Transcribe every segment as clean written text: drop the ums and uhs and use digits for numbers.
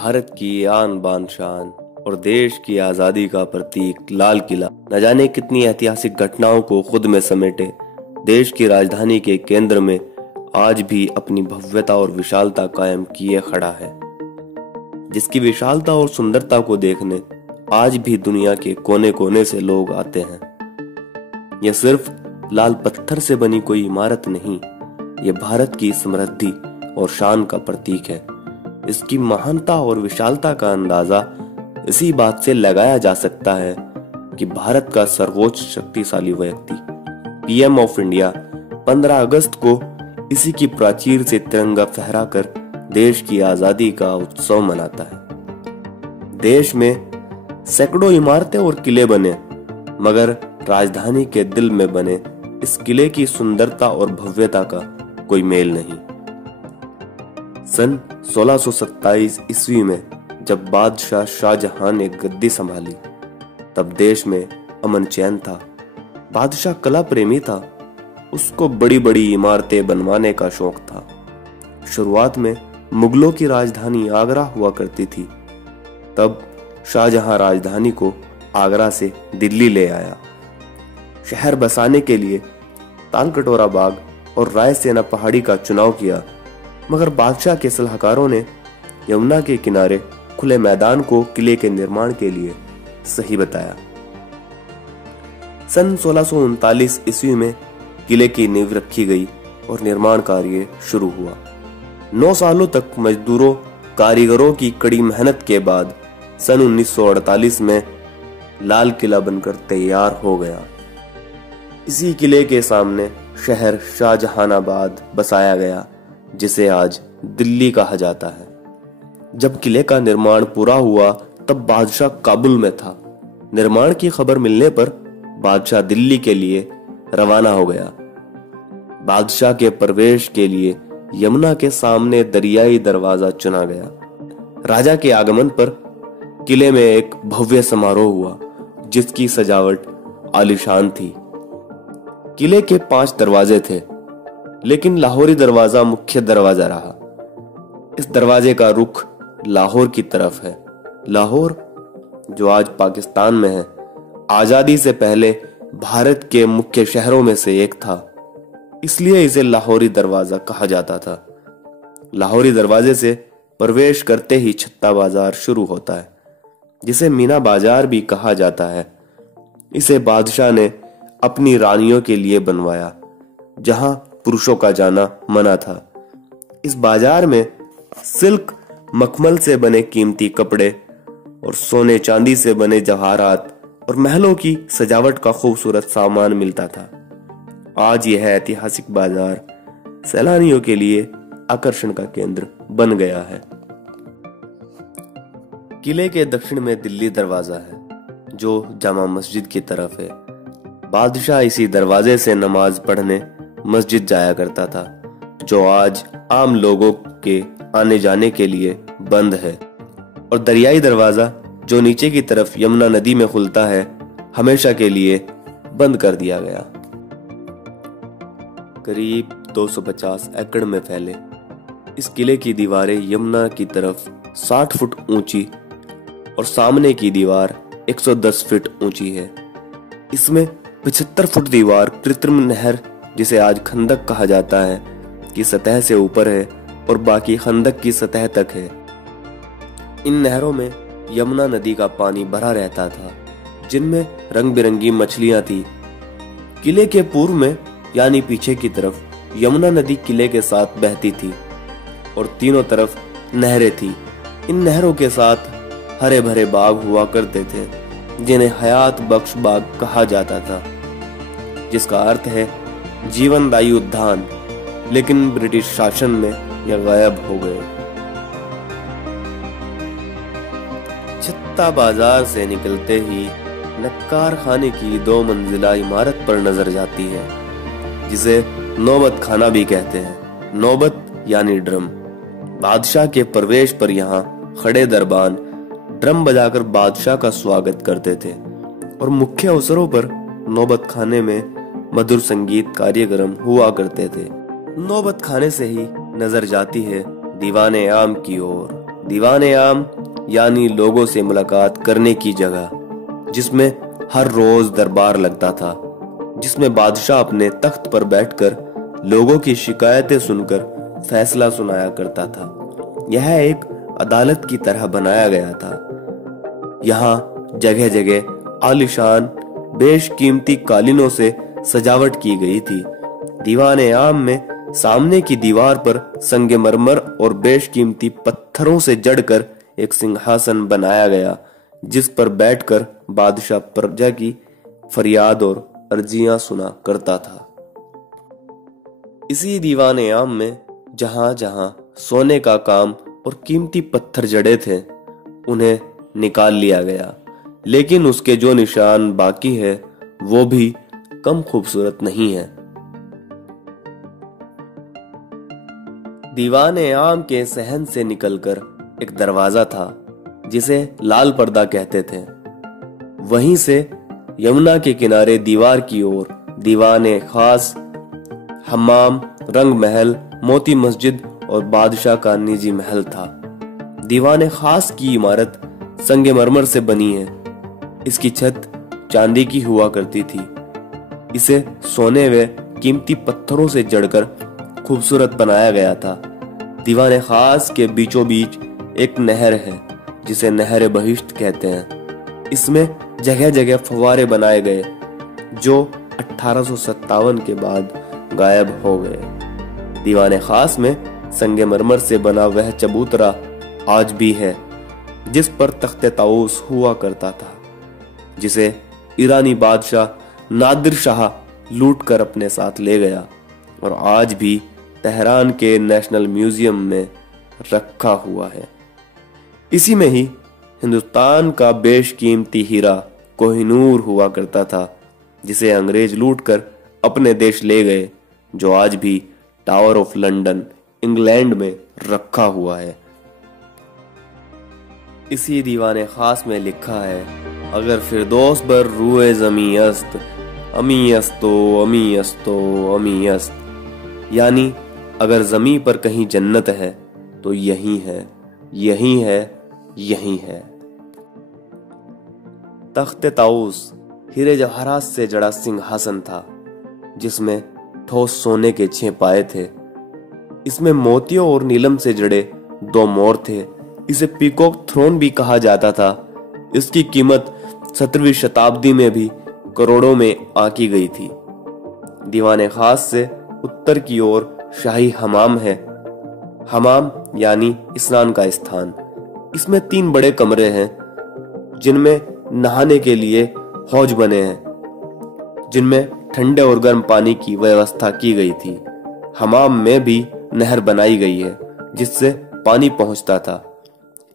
भारत की आन बान शान और देश की आजादी का प्रतीक लाल किला न जाने कितनी ऐतिहासिक घटनाओं को खुद में समेटे देश की राजधानी के केंद्र में आज भी अपनी भव्यता और विशालता कायम किए खड़ा है, जिसकी विशालता और सुंदरता को देखने आज भी दुनिया के कोने कोने से लोग आते हैं। यह सिर्फ लाल पत्थर से बनी कोई इमारत नहीं, यह भारत की समृद्धि और शान का प्रतीक है। इसकी महानता और विशालता का अंदाजा इसी बात से लगाया जा सकता है कि भारत का सर्वोच्च शक्तिशाली व्यक्ति पीएम ऑफ इंडिया 15 अगस्त को इसी की प्राचीर से तिरंगा फहराकर देश की आजादी का उत्सव मनाता है। देश में सैकड़ों इमारतें और किले बने, मगर राजधानी के दिल में बने इस किले की सुंदरता और भव्यता का कोई मेल नहीं। सन 1627 ईस्वी में जब बादशाह शाहजहां ने गद्दी संभाली, तब देश में अमन चैन था। बादशाह कला प्रेमी था, उसको बड़ी बड़ी इमारतें बनवाने का शौक था। शुरुआत में मुगलों की राजधानी आगरा हुआ करती थी, तब शाहजहां राजधानी को आगरा से दिल्ली ले आया। शहर बसाने के लिए तालकटोरा बाग और रायसेना पहाड़ी का चुनाव किया, मगर बादशाह के सलाहकारों ने यमुना के किनारे खुले मैदान को किले के निर्माण के लिए सही बताया। सन 1639 ईस्वी में किले की नींव रखी गई और निर्माण कार्य शुरू हुआ। 9 सालों तक मजदूरों कारीगरों की कड़ी मेहनत के बाद सन 1948 में लाल किला बनकर तैयार हो गया। इसी किले के सामने शहर शाहजहानाबाद बसाया गया, जिसे आज दिल्ली कहा जाता है। जब किले का निर्माण पूरा हुआ तब बादशाह काबुल में था। निर्माण की खबर मिलने पर बादशाह दिल्ली के लिए रवाना हो गया। बादशाह के प्रवेश के लिए यमुना के सामने दरियाई दरवाजा चुना गया। राजा के आगमन पर किले में एक भव्य समारोह हुआ, जिसकी सजावट आलीशान थी। किले के 5 दरवाजे थे, लेकिन लाहौरी दरवाजा मुख्य दरवाजा रहा। इस दरवाजे का रुख लाहौर की तरफ है। लाहौर, जो आज पाकिस्तान में है, आजादी से पहले भारत के मुख्य शहरों में से एक था, इसलिए इसे लाहौरी दरवाजा कहा जाता था। लाहौरी दरवाजे से प्रवेश करते ही छत्ता बाजार शुरू होता है, जिसे मीना बाजार भी कहा जाता है। इसे बादशाह ने अपनी रानियों के लिए बनवाया, जहां पुरुषों का जाना मना था। इस बाजार में सिल्क, मखमल से बने कीमती कपड़े और सोने चांदी से बने जवाहरात और महलों की सजावट का खूबसूरत सामान मिलता था। आज यह ऐतिहासिक बाजार सैलानियों के लिए आकर्षण का केंद्र बन गया है। किले के दक्षिण में दिल्ली दरवाजा है, जो जामा मस्जिद की तरफ है। बादशाह इसी दरवाजे से नमाज पढ़ने मस्जिद जाया करता था, जो आज आम लोगों के आने जाने के लिए बंद है। और दरियाई दरवाजा, जो नीचे की तरफ यमुना नदी में खुलता है, हमेशा के लिए बंद कर दिया गया। करीब 250 एकड़ में फैले इस किले की दीवारें यमुना की तरफ 60 फुट ऊंची और सामने की दीवार 110 फीट ऊंची है। इसमें 75 फुट दीवार कृत्रिम नहर, जिसे आज खंदक कहा जाता है, की सतह से ऊपर है और बाकी खंदक की सतह तक है। इन नहरों में यमुना नदी का पानी भरा रहता था, जिनमें रंग बिरंगी मछलियां थी। किले के पूर्व में यानी पीछे की तरफ यमुना नदी किले के साथ बहती थी और तीनों तरफ नहरें थी। इन नहरों के साथ हरे भरे बाग हुआ करते थे, जिन्हें हयात बख्श बाग कहा जाता था, जिसका अर्थ है जीवनदायी उद्यान। लेकिन ब्रिटिश शासन में यह गायब हो गए। छत्ता बाजार से निकलते ही नक्कार खाने की 2 मंजिला इमारत पर नजर जाती है, जिसे नौबत खाना भी कहते हैं। नौबत यानी ड्रम। बादशाह के प्रवेश पर यहाँ खड़े दरबान ड्रम बजाकर बादशाह का स्वागत करते थे और मुख्य अवसरों पर नौबत खाने में मधुर संगीत कार्यक्रम हुआ करते थे। नौबत खाने से ही नजर जाती है दीवाने आम की ओर। दीवाने आम यानी लोगों से मुलाकात करने की जगह, जिसमें हर रोज दरबार लगता था, जिसमें बादशाह अपने तख्त पर बैठकर लोगों की शिकायतें सुनकर फैसला सुनाया करता था। यह एक अदालत की तरह बनाया गया था। यहाँ जगह जगह आलीशान बेशकीमती कालीनों से सजावट की गई थी। दीवाने आम में सामने की दीवार पर संगमरमर और बेशकीमती पत्थरों से जड़कर एक सिंहासन बनाया गया, जिस पर बैठकर बादशाह प्रजा की फरियाद और अर्जियां सुना करता था। इसी दीवाने आम में जहां जहां सोने का काम और कीमती पत्थर जड़े थे, उन्हें निकाल लिया गया, लेकिन उसके जो निशान बाकी है वो भी कम खूबसूरत नहीं है। दीवाने आम के सहन से निकलकर एक दरवाजा था, जिसे लाल पर्दा कहते थे। वहीं से यमुना के किनारे दीवार की ओर दीवाने खास, हम्माम, रंग महल, मोती मस्जिद और बादशाह का निजी महल था। दीवाने खास की इमारत संगमरमर से बनी है। इसकी छत चांदी की हुआ करती थी। इसे सोने व कीमती पत्थरों से जड़कर खूबसूरत बनाया गया था। दीवाने खास के बीचों बीच एक नहर है, जिसे नहर बहिश्त कहते हैं। इसमें जगह जगह फव्वारे बनाए गए, जो 1857 के बाद गायब हो गए। दीवाने खास में संगमरमर से बना वह चबूतरा आज भी है, जिस पर तख्ते ताऊस हुआ करता था, जिसे ईरानी बादशाह नादिर शाह लूट कर अपने साथ ले गया और आज भी तेहरान के नेशनल म्यूजियम में रखा हुआ है। इसी में ही हिंदुस्तान का बेशकीमती हीरा कोहिनूर हुआ करता था, जिसे अंग्रेज लूटकर अपने देश ले गए, जो आज भी टावर ऑफ लंदन इंग्लैंड में रखा हुआ है। इसी दीवाने खास में लिखा है, अगर फिरदौस बर रूए ज़मी अस्त, अमी अस्तो अमी अस्तो अमी अस्त, यानी अगर जमी पर कहीं जन्नत है तो यही है, यही है, यही है। तख्ते ताऊस हीरे जवाहरात से जड़ा सिंहासन था, जिसमें ठोस सोने के 6 पाए थे। इसमें मोतियों और नीलम से जड़े 2 मोर थे। इसे पीकॉक थ्रोन भी कहा जाता था। इसकी कीमत 17वीं शताब्दी में भी करोड़ों में आंकी गई थी। दीवाने खास से उत्तर की ओर शाही हमाम है। हमाम यानी स्नान का स्थान। इसमें 3 बड़े कमरे हैं, जिनमें नहाने के लिए हौज बने हैं, जिनमें ठंडे और गर्म पानी की व्यवस्था की गई थी। हमाम में भी नहर बनाई गई है, जिससे पानी पहुंचता था।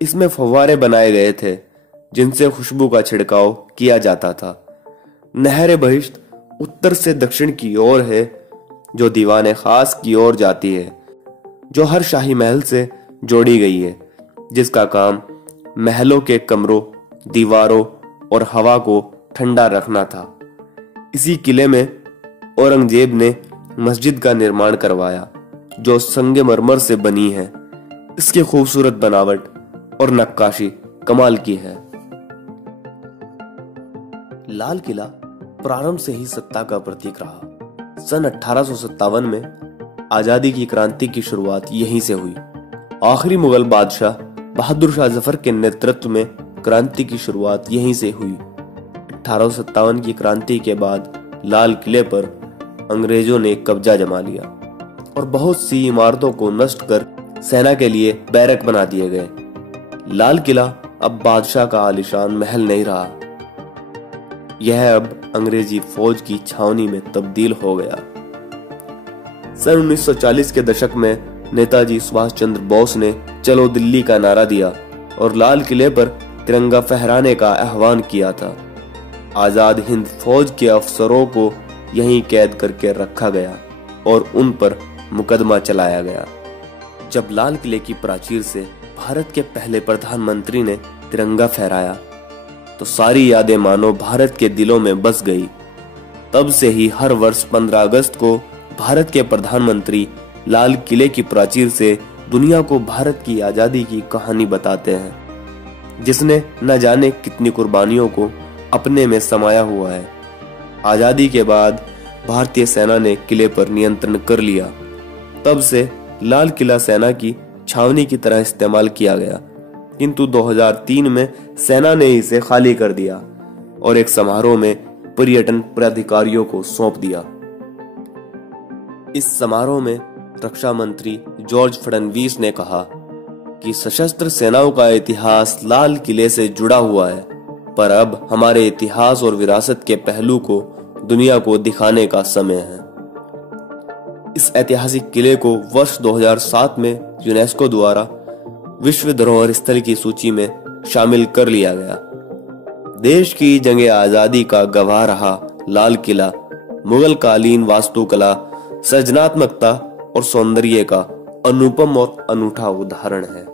इसमें फव्वारे बनाए गए थे, जिनसे खुशबू का छिड़काव किया जाता था। नहर बहिश्त उत्तर से दक्षिण की ओर है, जो दीवाने खास की ओर जाती है, जो हर शाही महल से जोड़ी गई है, जिसका काम महलों के कमरों, दीवारों और हवा को ठंडा रखना था। इसी किले में औरंगजेब ने मस्जिद का निर्माण करवाया, जो संगमरमर से बनी है। इसकी खूबसूरत बनावट और नक्काशी कमाल की है। लाल किला प्रारंभ से ही सत्ता का प्रतीक रहा। सन 1857 में आजादी की क्रांति की शुरुआत यहीं से हुई। आखिरी मुगल बादशाह बहादुर शाह जफर के नेतृत्व में क्रांति की शुरुआत यहीं से हुई। 1857 की क्रांति के बाद लाल किले पर अंग्रेजों ने कब्जा जमा लिया और बहुत सी इमारतों को नष्ट कर सेना के लिए बैरक बना दिए गए। लाल किला अब बादशाह का आलीशान महल नहीं रहा। यह अब अंग्रेजी फौज की छावनी में तब्दील हो गया। सन 1940 के दशक में नेताजी सुभाष चंद्र बोस ने चलो दिल्ली का नारा दिया और लाल किले पर तिरंगा फहराने का आह्वान किया था। आजाद हिंद फौज के अफसरों को यहीं कैद करके रखा गया और उन पर मुकदमा चलाया गया। जब लाल किले की प्राचीर से भारत के पहले प्रधानमंत्री ने तिरंगा फहराया तो सारी यादें मानो भारत के दिलों में बस गई। तब से ही हर वर्ष 15 अगस्त को भारत के प्रधानमंत्री लाल किले की प्राचीर से दुनिया को भारत की आजादी की कहानी बताते हैं, जिसने न जाने कितनी कुर्बानियों को अपने में समाया हुआ है। आजादी के बाद भारतीय सेना ने किले पर नियंत्रण कर लिया। तब से लाल किला सेना की छावनी की तरह इस्तेमाल किया गया, किंतु 2003 में सेना ने इसे खाली कर दिया और एक समारोह में पर्यटन प्राधिकारियों को सौंप दिया। इस समारोह में रक्षा मंत्री जॉर्ज फडणवीस ने कहा कि सशस्त्र सेनाओं का इतिहास लाल किले से जुड़ा हुआ है, पर अब हमारे इतिहास और विरासत के पहलू को दुनिया को दिखाने का समय है। इस ऐतिहासिक किले को वर्ष 2007 में यूनेस्को द्वारा विश्व धरोहर स्थल की सूची में शामिल कर लिया गया। देश की जंगे आजादी का गवाह रहा लाल किला मुगल कालीन वास्तुकला, सृजनात्मकता और सौंदर्य का अनुपम और अनूठा उदाहरण है।